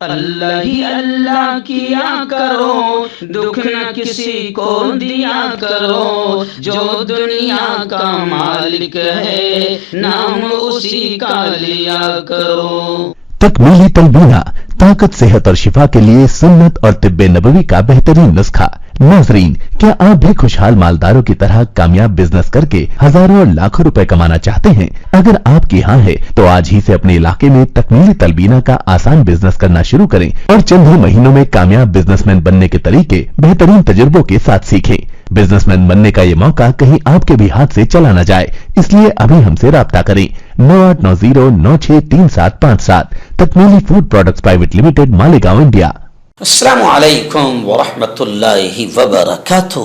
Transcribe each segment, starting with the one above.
اللہ ہی اللہ کیا کرو، دکھ نہ کسی کو دیا کرو، جو دنیا کا مالک ہے نام اسی کا لیا کرو۔ تکمیلی تلبینہ، طاقت، صحت اور شفا کے لیے سنت اور طب نبوی کا بہترین نسخہ۔ ناظرین، کیا آپ بھی خوشحال مالداروں کی طرح کامیاب بزنس کر کے ہزاروں اور لاکھوں روپے کمانا چاہتے ہیں؟ اگر آپ کی ہاں ہے تو آج ہی سے اپنے علاقے میں تکمیلی تلبینہ کا آسان بزنس کرنا شروع کریں اور چند ہی مہینوں میں کامیاب بزنس مین بننے کے طریقے بہترین تجربوں کے ساتھ سیکھیں۔ بزنس مین بننے کا یہ موقع کہیں آپ کے بھی ہاتھ سے چلا نہ جائے، اس لیے ابھی ہم سے رابطہ کریں۔ 9890963757 Takmeeli food products private limited, Malegaon, India. السلام علیکم ورحمۃ اللہ وبرکاتہ۔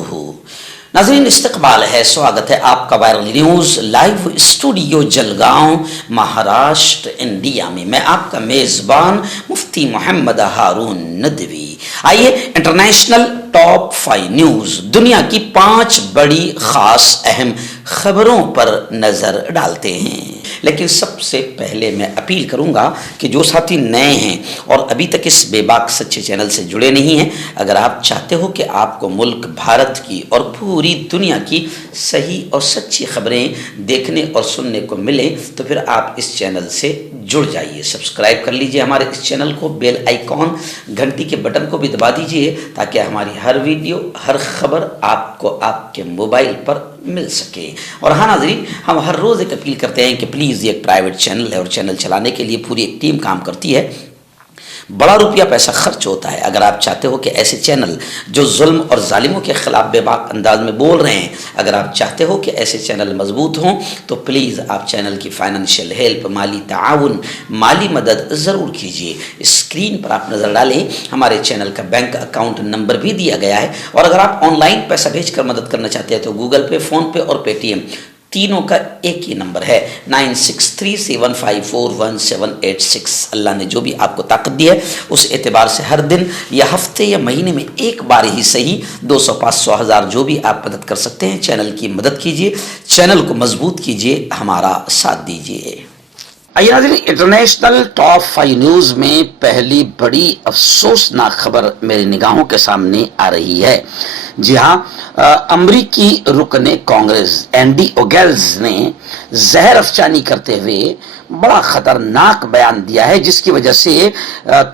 ناظرین، استقبال ہے، سواگت ہے آپ کا viral news live studio Jalgaon, Maharashtra, India میں۔ میں آپ کا میزبان مفتی محمد ہارون ندوی۔ آئیے انٹرنیشنل ٹاپ 5 نیوز، دنیا کی 5 بڑی خاص اہم خبروں پر نظر ڈالتے ہیں۔ لیکن سب سے پہلے میں اپیل کروں گا کہ جو ساتھی نئے ہیں اور ابھی تک اس بے باک سچے چینل سے جڑے نہیں ہیں، اگر آپ چاہتے ہو کہ آپ کو ملک بھارت کی اور پوری دنیا کی صحیح اور سچی خبریں دیکھنے اور سننے کو ملیں تو پھر آپ اس چینل سے جڑ جائیے، سبسکرائب کر لیجئے ہمارے اس چینل کو، بیل آئیکن گھنٹی کے بٹن کو بھی دبا دیجئے تاکہ ہماری ہر ویڈیو، ہر خبر آپ کو آپ کے موبائل پر مل سکے۔ اور ہاں ناظرین، ہم ہر روز ایک اپیل کرتے ہیں کہ پلیز یہ ایک پرائیویٹ چینل ہے اور چینل چلانے کے لیے پوری ایک ٹیم کام کرتی ہے، بڑا روپیہ پیسہ خرچ ہوتا ہے۔ اگر آپ چاہتے ہو کہ ایسے چینل جو ظلم اور ظالموں کے خلاف بے باک انداز میں بول رہے ہیں، اگر آپ چاہتے ہو کہ ایسے چینل مضبوط ہوں تو پلیز آپ چینل کی فائنینشیل ہیلپ، مالی تعاون، مالی مدد ضرور کیجیے۔ اسکرین پر آپ نظر ڈالیں، ہمارے چینل کا بینک اکاؤنٹ نمبر بھی دیا گیا ہے، اور اگر آپ آن لائن پیسہ بھیج کر مدد کرنا چاہتے ہیں تو گوگل پے، فون پے اور پے ٹی ایم تینوں کا ایک ہی نمبر ہے، 9637541786۔ اللہ نے جو بھی آپ کو طاقت دی ہے اس اعتبار سے ہر دن یا ہفتے یا مہینے میں ایک بار ہی صحیح 200، 500، 1000 جو بھی آپ مدد کر سکتے ہیں چینل کی مدد کیجیے، چینل کو مضبوط کیجیے، ہمارا ساتھ دیجیے۔ آئیے ناظرین، انٹرنیشنل ٹاپ 5 نیوز میں پہلی بڑی افسوسناک خبر میری نگاہوں کے سامنے آ رہی ہے۔ جی ہاں، امریکی رکن کانگریس اینڈی اوگیلز نے زہر افشانی کرتے ہوئے بڑا خطرناک بیان دیا ہے، جس کی وجہ سے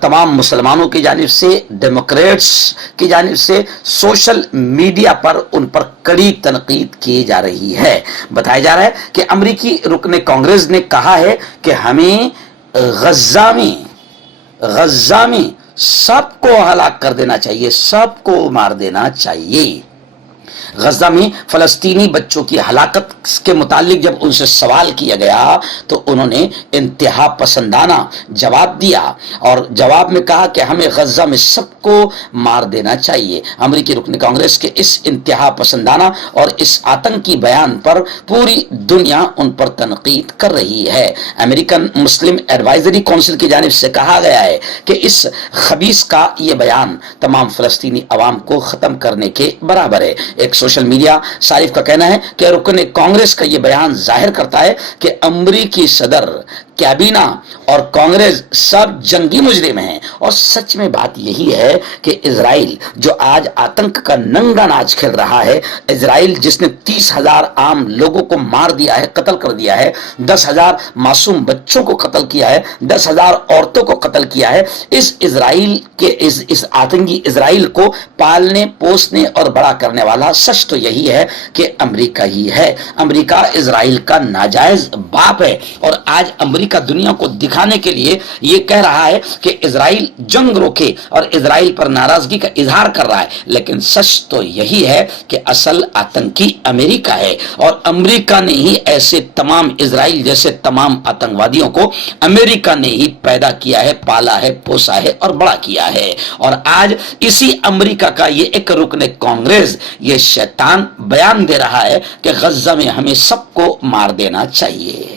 تمام مسلمانوں کی جانب سے، ڈیموکریٹس کی جانب سے، سوشل میڈیا پر ان پر کڑی تنقید کی جا رہی ہے۔ بتایا جا رہا ہے کہ امریکی رکن کانگریس نے کہا ہے کہ ہمیں غزہ میں سب کو ہلاک کر دینا چاہیے، سب کو مار دینا چاہیے۔ غزہ میں فلسطینی بچوں کی ہلاکت کے متعلق جب ان سے سوال کیا گیا تو انہوں نے انتہا پسندانہ جواب دیا اور جواب میں کہا کہ ہمیں غزہ میں سب کو مار دینا چاہیے۔ امریکی رکن کانگریس کے اس انتہا پسندانہ اور اس آتنکی بیان پر پوری دنیا ان پر تنقید کر رہی ہے۔ امریکن مسلم ایڈوائزری کونسل کی جانب سے کہا گیا ہے کہ اس خبیث کا یہ بیان تمام فلسطینی عوام کو ختم کرنے کے برابر ہے۔ ایک سوشل میڈیا صارف کا کہنا ہے کہ رکن کانگریس کا یہ بیان ظاہر کرتا ہے کہ امریکی صدر، کابینہ اور کانگریس سب جنگی مجرم ہیں، اور سچ میں بات یہی ہے کہ اسرائیل جو آج آتنک کا ننگا ناچ کھیل رہا ہے، اسرائیل جس نے 30,000 عام لوگوں کو مار دیا ہے، قتل کر دیا ہے، 10,000 معصوم بچوں کو قتل کیا ہے، 10,000 عورتوں کو قتل کیا ہے، اس اسرائیل کے اس آتنکی اسرائیل کو پالنے، پوسنے اور بڑا کرنے والا سچ تو یہی ہے کہ امریکہ ہی ہے۔ امریکہ اسرائیل کا ناجائز باپ ہے، اور آج امریکہ دنیا کو دکھانے کے لیے یہ کہہ رہا ہے کہ اسرائیل جنگ روکے اور اسرائیل پر ناراضگی کا اظہار کر رہا ہے، لیکن سچ تو یہی ہے کہ اصل آتنکی امریکہ ہے، اور امریکہ نے ہی ایسے تمام اسرائیل جیسے تمام آتنکوادیوں کو امریکہ نے ہی پیدا کیا ہے، پالا ہے، پوسا ہے اور بڑا کیا ہے۔ اور آج اسی امریکہ کا یہ ایک رکن کانگریس یہ شیطان بیان دے رہا ہے کہ غزہ میں ہمیں سب کو مار دینا چاہیے۔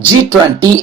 G20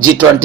G20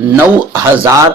9000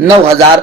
9000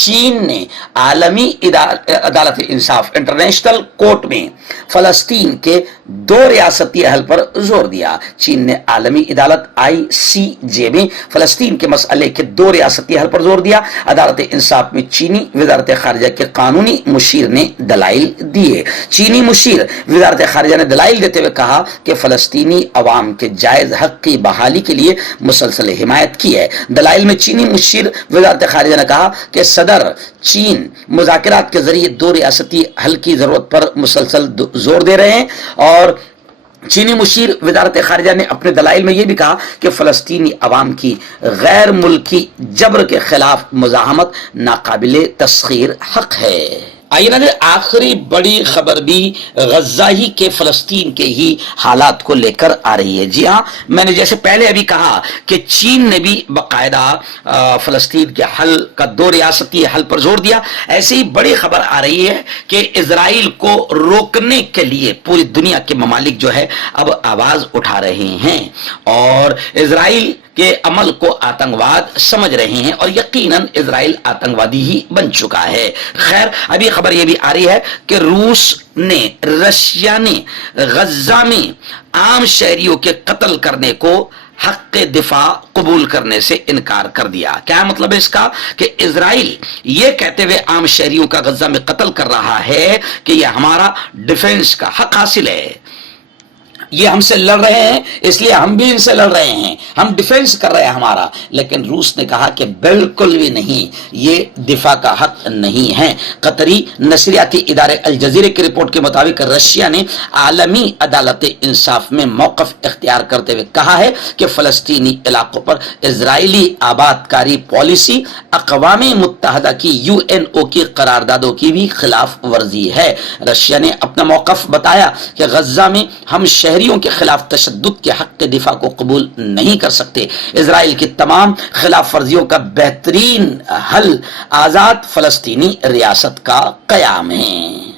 چین نے عالمی عدالت انصاف انٹرنیشنل کورٹ میں فلسطین کے 2 ریاستی حل پر زور دیا. چین نے عالمی عدالت ICJ میں فلسطین کے مسئلے کے 2 ریاستی حل پر زور دیا. عدالت انصاف میں چینی وزارت خارجہ کے قانونی مشیر نے دلائل دیے. چینی مشیر وزارت خارجہ نے دلائل دیتے ہوئے کہا کہ فلسطینی عوام کے جائز حق کی بحالی کے لیے مسلسل حمایت کی ہے. دلائل میں چینی مشیر وزارت خارجہ نے کہا کہ صدر چین مذاکرات کے ذریعے 2 ریاستی حل کی ضرورت پر مسلسل زور دے رہے ہیں. اور چینی مشیر وزارت خارجہ نے اپنے دلائل میں یہ بھی کہا کہ فلسطینی عوام کی غیر ملکی جبر کے خلاف مزاحمت ناقابل تسخیر حق ہے. آئیے نظر آخری بڑی خبر بھی غزہ ہی کے فلسطین کے ہی حالات کو لے کر آ رہی ہے. جی ہاں، میں نے جیسے پہلے ابھی کہا کہ چین نے بھی باقاعدہ فلسطین کے حل کا 2 ریاستی حل پر زور دیا. ایسے ہی بڑی خبر آ رہی ہے کہ اسرائیل کو روکنے کے لیے پوری دنیا کے ممالک جو ہے اب آواز اٹھا رہے ہیں اور اسرائیل کے عمل کو آتنکواد سمجھ رہے ہیں اور یقیناً اسرائیل آتنکوادی ہی بن چکا ہے. خیر، ابھی خبر یہ بھی آ رہی ہے کہ رشیا نے غزہ میں عام شہریوں کے قتل کرنے کو حق دفاع قبول کرنے سے انکار کر دیا. کیا مطلب ہے اس کا؟ کہ اسرائیل یہ کہتے ہوئے عام شہریوں کا غزہ میں قتل کر رہا ہے کہ یہ ہمارا ڈیفنس کا حق حاصل ہے، یہ ہم سے لڑ رہے ہیں اس لیے ہم بھی ان سے لڑ رہے ہیں، ہم ڈیفنس کر رہے ہیں ہمارا. لیکن روس نے کہا کہ بالکل بھی نہیں، یہ دفاع کا حق نہیں ہے. قطری نشریاتی ادارے الجزیرہ کی رپورٹ کے مطابق رشیا نے عالمی عدالت انصاف میں موقف اختیار کرتے ہوئے کہا ہے کہ فلسطینی علاقوں پر اسرائیلی آباد کاری پالیسی اقوام متحدہ کی UNO کی قراردادوں کی بھی خلاف ورزی ہے. رشیا نے اپنا موقف بتایا کہ غزہ میں ہم شہریوں کے خلاف تشدد کے حق دفاع کو قبول نہیں کر سکتے. اسرائیل کی تمام خلاف ورزیوں کا بہترین حل آزاد فلسطینی ریاست کا قیام ہے.